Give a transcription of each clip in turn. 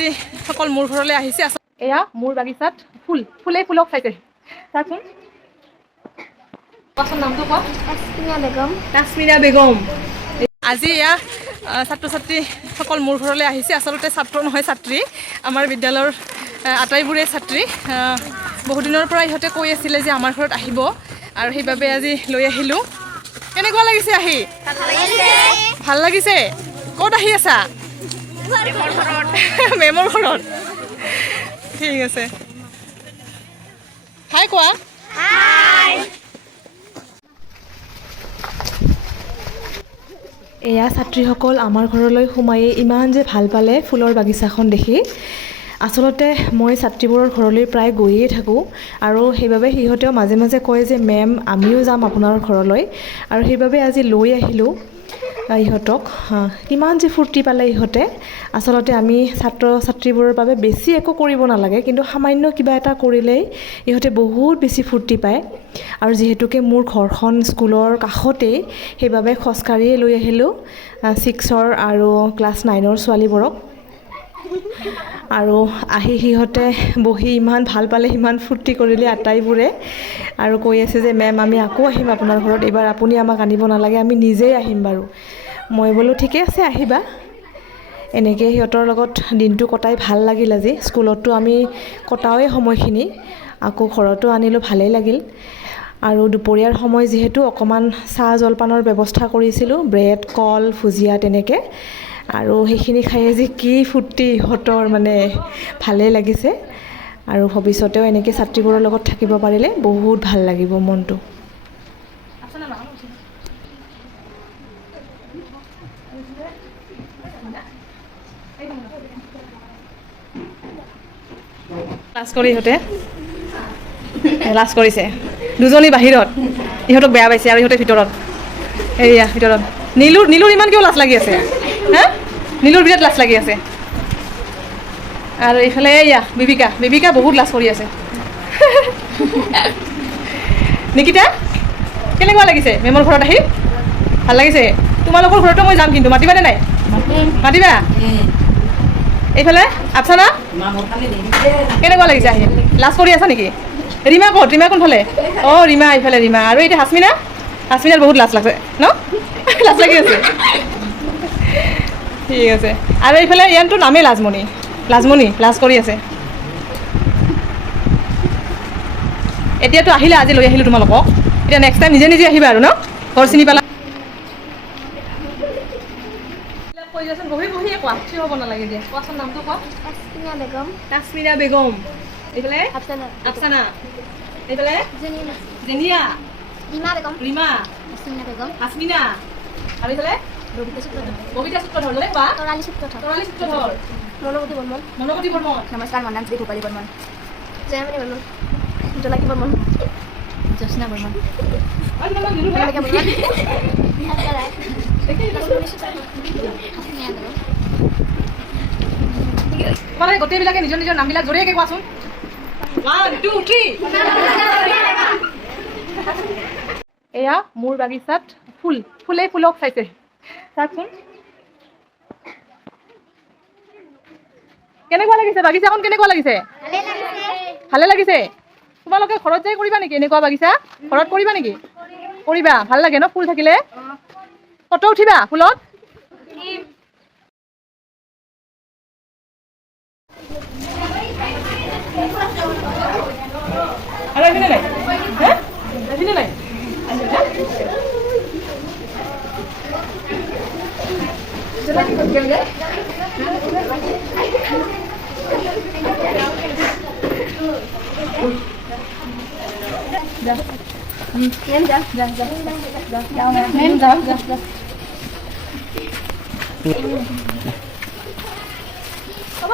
ছাত্ৰীসকল মোৰ ঘৰলৈ আহিছে। এয়া মোৰ বাগিচাত ফুলেই ফুলক চাইছে। চাচোন, কোৱাচোন নামটো কোৱা। তাছমিনা বেগম। আজি এয়া ছাত্ৰ ছাত্ৰীসকল মোৰ ঘৰলৈ আহিছে। আচলতে ছাত্ৰ নহয়, ছাত্ৰী। আমাৰ বিদ্যালয়ৰ আটাইবোৰে ছাত্ৰী। বহুদিনৰ পৰা ইহঁতে কৈ আছিলে যে আমাৰ ঘৰত আহিব, আৰু সেইবাবে আজি লৈ আহিলোঁ। কেনেকুৱা লাগিছে আহি? ভাল লাগিছে। ক'ত আহি আছা? মেমৰ ঘৰত। ঠিক আছে, হাই কোৱা। এয়া ছাত্ৰীসকল আমাৰ ঘৰলৈ সোমায়ে ইমান যে ভাল পালে ফুলৰ বাগিচাখন দেখি। আচলতে মই ছাত্ৰীবোৰৰ ঘৰলৈ প্ৰায় গৈয়ে থাকোঁ, আৰু সেইবাবে সিহঁতেও মাজে মাজে কয় যে মেম আমিও যাম আপোনাৰ ঘৰলৈ, আৰু সেইবাবে আজি লৈ আহিলোঁ ইহঁতক। কিমান যে ফূৰ্তি পালে ইহঁতে। আচলতে আমি ছাত্ৰ ছাত্ৰীবোৰৰ বাবে বেছি একো কৰিব নালাগে, কিন্তু সামান্য কিবা এটা কৰিলেই ইহঁতে বহুত বেছি ফূৰ্তি পায়। আৰু যিহেতুকে মোৰ ঘৰখন স্কুলৰ কাষতেই, সেইবাবে খোজকাঢ়িয়ে লৈ আহিলোঁ 6ৰ আৰু ক্লাছ 9ৰ ছোৱালীবোৰক। আৰু আহি সিহঁতে বহি ইমান ভাল পালে, ইমান ফূৰ্তি কৰিলে আটাইবোৰে, আৰু কৈ আছে যে মেম আমি আকৌ আহিম আপোনাৰ ঘৰত, এইবাৰ আপুনি আমাক আনিব নালাগে, আমি নিজেই আহিম বাৰু। মই বোলো ঠিকে আছে আহিবা। এনেকৈ সিহঁতৰ লগত দিনটো কটাই ভাল লাগিল আজি। স্কুলতো আমি কটাওৱে সময়খিনি, আকৌ ঘৰতো আনিলোঁ, ভালেই লাগিল। আৰু দুপৰীয়াৰ সময় যিহেতু অকণমান চাহ জলপানৰ ব্যৱস্থা কৰিছিলোঁ, ব্ৰেড, কল, ভুজিয়া তেনেকৈ। আৰু সেইখিনি খাই আজি কি ফূৰ্তি ইহঁতৰ, মানে ভালেই লাগিছে। আৰু ভৱিষ্যতেও এনেকৈ ছাত্ৰীবোৰৰ লগত থাকিব পাৰিলে বহুত ভাল লাগিব মনটো। লাজ কৰি ইহঁতে লাজ কৰিছে। দুজনী বাহিৰত, ইহঁতক বেয়া পাইছে, আৰু ইহঁতে ভিতৰত। এয়া ভিতৰত নীলুৰ ইমান কিয় লাজ লাগি আছে? হা, নীলুৰ বিৰাট লাজ লাগি আছে। আৰু এইফালে এয়া বিবিকা বহুত লাজ কৰি আছে। নিকিতা, কেনেকুৱা লাগিছে মেমৰ ঘৰত আহি? ভাল লাগিছে। তোমালোকৰ ঘৰতো মই যাম, কিন্তু মাতিবানে নাই? মাতিবা। এইফালে আফচানা, কেনেকুৱা লাগিছে আহি? লাজ কৰি আছা নেকি? ৰীমা ক'ত? ৰীমা কোনফালে? অঁ ৰীমা এইফালে ৰীমা। আৰু এতিয়া হাচমিনাৰ বহুত লাজ লাগছে ন? লাজ লাগি আছে। ঠিক আছে। আৰু এইফালে ইয়ানটো নামেই লাজমণি লাজ কৰি আছে। এতিয়াতো আহিলে, আজি লৈ আহিলোঁ তোমালোকক। এতিয়া নেক্সট টাইম নিজে নিজে আহিবা আৰু ন? ঘৰ চিনি পালা। কৈ দিয়াচোন, বহিয়ে কোৱা, থিয় হ'ব নালাগে দিয়া। কোৱাচোন নামটো কোৱা। তাছমিনা বেগম। এইফালে আফচানা। এইফালে জেনিয়া। ৰীমা। হাচমিনা। আৰু এইফালে ববিতা সূত্ৰধৰ। কোৱা। তৰালী সূত্ৰধৰ। মনপতি বৰ্মন। নমস্কাৰ, মোৰ নাম শ্ৰী ভূপালী বৰ্মন। জয়মণি বৰ্মন। জোনাকী বৰ্মন। জোৎস্না বৰ্মন। তোমালোকে গোটেইবিলাকে নিজৰ নিজৰ নামবিলাক জোৰেকৈ কোৱাচোন। 1 2 3। এয়া মোৰ বাগিচাত ফুলেই ফুলক চাইছে। চাচোন, কেনেকুৱা লাগিছে বাগিচাখন? কেনেকুৱা লাগিছে? ভালে লাগিছে। তোমালোকে ঘৰত যাই কৰিবা নেকি এনেকুৱা বাগিচা? ঘৰত কৰিবা নেকি? কৰিবা, ভাল লাগে ন ফুল থাকিলে? ফটো উঠিবা ফুলত? আৰু আহিবি নাই? আহিবি নাই?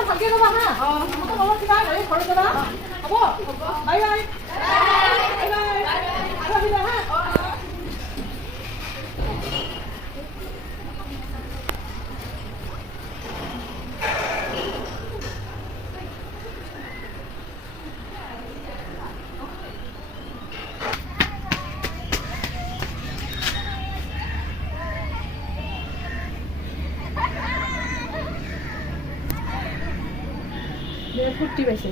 ভালকে যাবা হা। ঘৰত যাবা। হ'ব, বাই বাই। বিৰাট ফূৰ্তি পাইছে